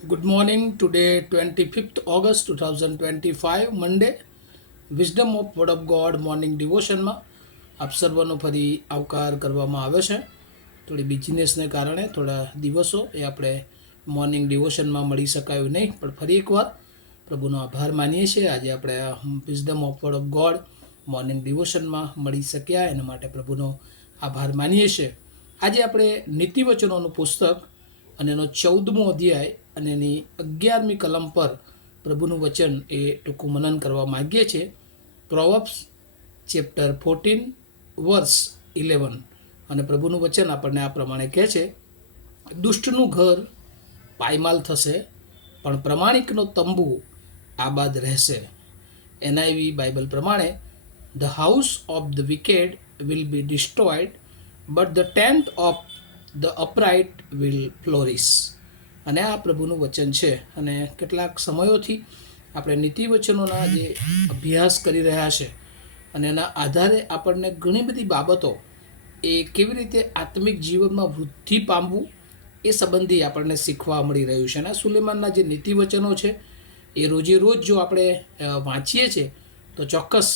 Good morning. Today, 25th August 2025, Monday. Wisdom of word of God morning ડિવોશનમાં આપ સર્વનો ફરી આવકાર કરવામાં આવે છે. થોડી બિઝનેસને કારણે થોડા દિવસો એ આપણે મોર્નિંગ ડિવોશનમાં મળી શકાયું નહીં, પણ ફરી એકવાર પ્રભુનો આભાર માનીએ છીએ. આજે આપણે wisdom of word of God morning ડિવોશનમાં મળી શક્યા, એના માટે પ્રભુનો આભાર માનીએ છીએ. આજે આપણે નીતિવચનોનું પુસ્તક અને એનો 14મો અધ્યાય અને એની 11મી કલમ પર પ્રભુનું વચન એ ટૂંકું મનન કરવા માગીએ છીએ. પ્રોવર્બ્સ ચેપ્ટર 14 વર્સ 11 અને પ્રભુનું વચન આપણને આ પ્રમાણે કહે છે, દુષ્ટનું ઘર પાયમાલ થશે, પણ પ્રમાણિકનો તંબુ આબાદ રહેશે. એનઆઈવી બાઇબલ પ્રમાણે, the house of the wicked will be destroyed, but the tent of the upright will flourish. અને આ પ્રભુનું વચન છે. અને કેટલાક સમયોથી આપણે નીતિવચનોના જે અભ્યાસ કરી રહ્યા છે અને એના આધારે આપણને ઘણી બધી બાબતો એ કેવી રીતે આત્મિક જીવનમાં વૃદ્ધિ પામવું એ સંબંધી આપણને શીખવા મળી રહ્યું છે. અને સુલેમાનના જે નીતિવચનો છે એ રોજે રોજ જો આપણે વાંચીએ છીએ તો ચોક્કસ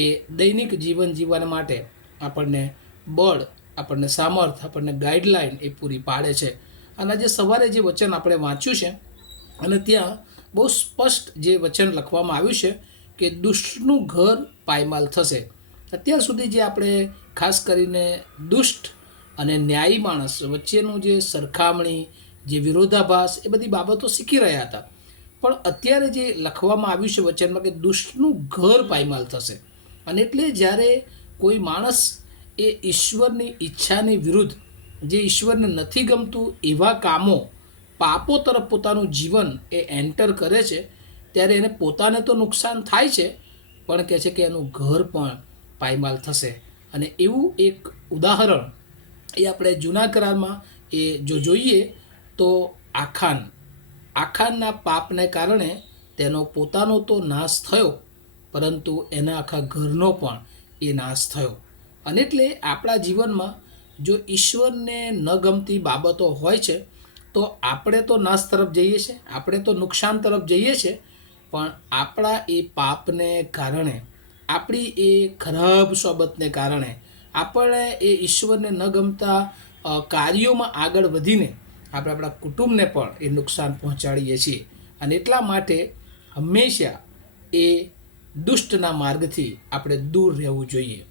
એ દૈનિક જીવન જીવવા માટે આપણને બળ, આપણને સામર્થ, આપણને ગાઈડલાઈન એ પૂરી પાડે છે. અને આજે સવારે જે વચન આપણે વાંચ્યું છે અને ત્યાં બહુ સ્પષ્ટ જે વચન લખવામાં આવ્યું છે કે દુષ્ટનું ઘર પાયમાલ થશે. અત્યાર સુધી જે આપણે ખાસ કરીને દુષ્ટ અને ન્યાયી માણસ વચ્ચેનું જે સરખામણી, જે વિરોધાભાસ, એ બધી બાબતો શીખી રહ્યા હતા. પણ અત્યારે જે લખવામાં આવ્યું છે વચનમાં કે દુષ્ટનું ઘર પાયમાલ થશે. અને એટલે જ્યારે કોઈ માણસ એ ઈશ્વરની ઈચ્છાની વિરુદ્ધ, જે ઈશ્વરને નથી ગમતું એવા કામો, પાપો તરફ પોતાનું જીવન એ એન્ટર કરે છે, ત્યારે એને પોતાને તો નુકસાન થાય છે, પણ કહે છે કે એનું ઘર પણ પાયમાલ થશે. અને એવું એક ઉદાહરણ એ આપણે જૂના કરારમાં એ જો જોઈએ તો આખાનના પાપને કારણે તેનો પોતાનો તો નાશ થયો, પરંતુ એના આખા ઘરનો પણ એ નાશ થયો. અને એટલે આપણા જીવનમાં જો ઈશ્વરને ન ગમતી બાબતો હોય છે તો આપણે તો નાશ તરફ જઈએ છીએ, આપણે તો નુકસાન તરફ જઈએ છીએ. પણ આપણા એ પાપને કારણે, આપણી એ ખરાબ સોબતને કારણે આપણે એ ઈશ્વરને ન ગમતા કાર્યોમાં આગળ વધીને આપણે આપણા કુટુંબને પણ એ નુકસાન પહોંચાડીએ છીએ. અને એટલા માટે હંમેશા એ દુષ્ટના માર્ગથી આપણે દૂર રહેવું જોઈએ.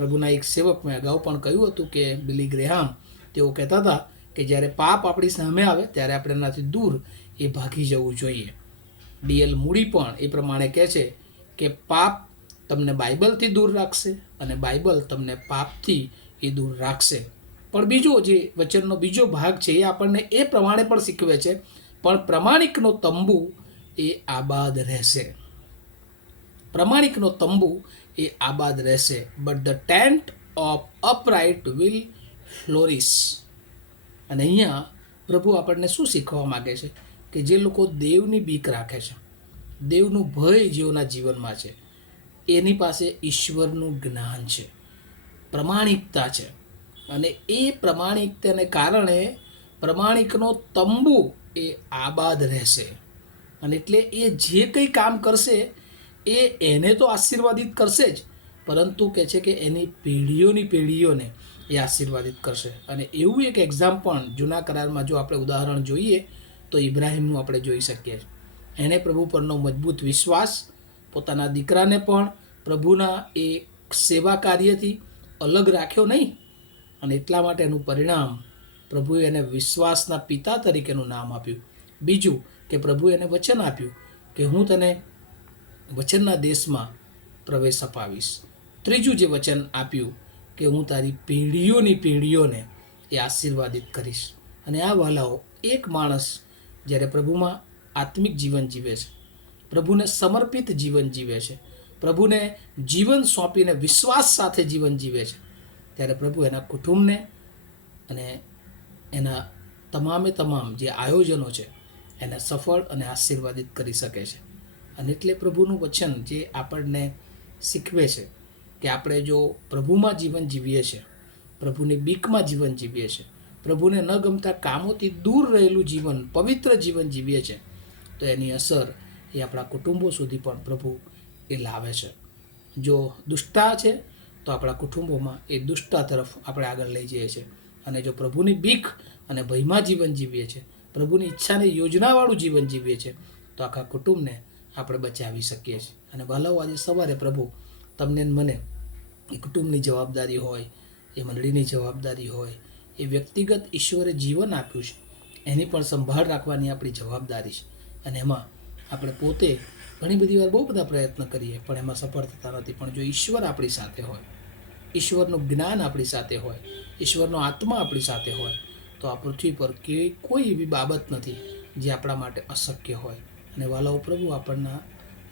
પ્રભુના એક સેવક, મેં અગાઉ પણ કહ્યું હતું કે બિલી ગ્રેહામ, તેઓ કહેતા હતા કે જ્યારે પાપ આપણી સામે આવે ત્યારે આપણે એનાથી દૂર એ ભાગી જવું જોઈએ. ડીએલ મૂડી પણ એ પ્રમાણે કહે છે કે પાપ તમને બાઇબલથી દૂર રાખશે અને બાઇબલ તમને પાપથી એ દૂર રાખશે. પણ બીજો જે વચનનો બીજો ભાગ છે એ આપણને એ પ્રમાણે પણ શીખવે છે, પણ પ્રમાણિકનો તંબુ એ આબાદ રહેશે. પ્રમાણિકનો તંબુ એ આબાદ રહેશે, but the tent of upright will flourish. અને અહીંયા પ્રભુ આપણને શું શીખવા માગે છે કે જે લોકો દેવની બીક રાખે છે, દેવનું ભય જેઓના જીવનમાં છે, એની પાસે ઈશ્વરનું જ્ઞાન છે, પ્રમાણિકતા છે. અને એ પ્રમાણિકતાને કારણે પ્રમાણિકનો તંબુ એ આબાદ રહેશે. અને એટલે એ જે કંઈ કામ કરશે એને તો આશીર્વાદિત કરશે જ, પરંતુ કહે છે કે એની પેઢીઓની પેઢીઓને એ આશીર્વાદિત કરશે. અને એવું એક એક્ઝામ પણ જૂના કરારમાં જો આપણે ઉદાહરણ જોઈએ તો ઇબ્રાહિમનું આપણે જોઈ શકીએ. એણે પ્રભુ પરનો મજબૂત વિશ્વાસ, પોતાના દીકરાને પણ પ્રભુના એ સેવા કાર્યથી અલગ રાખ્યો નહીં. અને એટલા માટે એનું પરિણામ, પ્રભુએ એને વિશ્વાસના પિતા તરીકેનું નામ આપ્યું. બીજું કે પ્રભુએ એને વચન આપ્યું કે હું તને વચનના દેશમાં પ્રવેશ અપાવીશ. ત્રીજું જે વચન આપ્યું કે હું તારી પેઢીઓની પેઢીઓને એ આશીર્વાદિત કરીશ. અને આ વાલાઓ, એક માણસ જ્યારે પ્રભુમાં આત્મિક જીવન જીવે છે, પ્રભુને સમર્પિત જીવન જીવે છે, પ્રભુને જીવન સોંપીને વિશ્વાસ સાથે જીવન જીવે છે, ત્યારે પ્રભુ એના કુટુંબને અને એના તમામ જે આયોજનો છે એને સફળ અને આશીર્વાદિત કરી શકે છે. અને એટલે પ્રભુનું વચન જે આપણને શીખવે છે કે આપણે જો પ્રભુમાં જીવન જીવીએ છીએ, પ્રભુની બીકમાં જીવન જીવીએ છીએ, પ્રભુને ન ગમતા કામોથી દૂર રહેલું જીવન, પવિત્ર જીવન જીવીએ છીએ તો એની અસર એ આપણા કુટુંબો સુધી પણ પ્રભુ એ લાવે છે. જો દુષ્ટતા છે તો આપણા કુટુંબોમાં એ દુષ્ટતા તરફ આપણે આગળ લઈ જઈએ છીએ. અને જો પ્રભુની બીક અને ભયમાં જીવન જીવીએ છીએ, પ્રભુની ઈચ્છાને યોજનાવાળું જીવન જીવીએ છીએ તો આખા કુટુંબને આપણે બચાવી શકીએ છીએ. અને વહાલાઓ, આજે સવારે પ્રભુ તમને ને મને એ કુટુંબની જવાબદારી હોય, એ મંડળીની જવાબદારી હોય, એ વ્યક્તિગત ઈશ્વરે જીવન આપ્યું છે એની પણ સંભાળ રાખવાની આપણી જવાબદારી છે. અને એમાં આપણે પોતે ઘણી બધી વાર બહુ બધા પ્રયત્ન કરીએ પણ એમાં સફળ થતા નથી. પણ જો ઈશ્વર આપણી સાથે હોય, ઈશ્વરનું જ્ઞાન આપણી સાથે હોય, ઈશ્વરનો આત્મા આપણી સાથે હોય તો આ પૃથ્વી પર કોઈ એવી બાબત નથી જે આપણા માટે અશક્ય હોય. અને વાલાઓ, પ્રભુ આપણના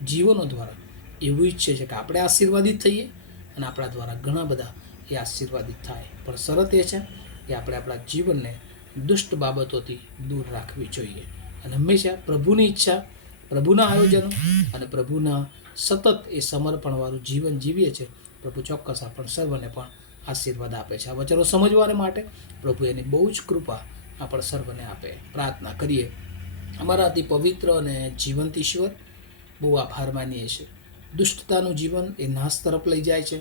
જીવનો દ્વારા એવું ઈચ્છે છે કે આપણે આશીર્વાદિત થઈએ અને આપણા દ્વારા ઘણા બધા એ આશીર્વાદિત થાય. પણ શરત એ છે કે આપણે આપણા જીવનને દુષ્ટ બાબતોથી દૂર રાખવી જોઈએ અને હંમેશા પ્રભુની ઈચ્છા, પ્રભુના આયોજનો અને પ્રભુના સતત એ સમર્પણવાળું જીવન જીવીએ છીએ. પ્રભુ ચોક્કસ આપણ સર્વને પણ આશીર્વાદ આપે છે. આ વચનો સમજવાને માટે પ્રભુ એની બહુ જ કૃપા આપણ સર્વને આપે. પ્રાર્થના કરીએ. અમારા અતિ પવિત્ર અને જીવંત ઈશ્વર, બહુ આભાર માનીએ છીએ. દુષ્ટતાનું જીવન એ નાશ તરફ લઈ જાય છે,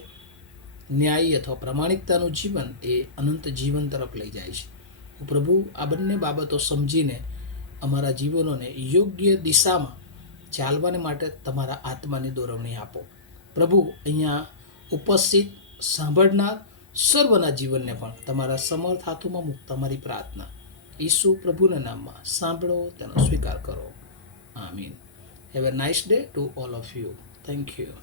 ન્યાયી અથવા પ્રામાણિકતાનું જીવન એ અનંત જીવન તરફ લઈ જાય છે. પ્રભુ, આ બંને બાબતો સમજીને અમારા જીવનોને યોગ્ય દિશામાં ચાલવાને માટે તમારા આત્માની દોરવણી આપો. પ્રભુ, અહીંયા ઉપસ્થિત સાંભળનાર સર્વના જીવનને પણ તમારા સમર્થ હાથોમાં મૂક. તમારી પ્રાર્થના ઈસુ પ્રભુના નામમાં સાંભળો, તેનો સ્વીકાર કરો. આમીન. Have a nice day to all of you. Thank you.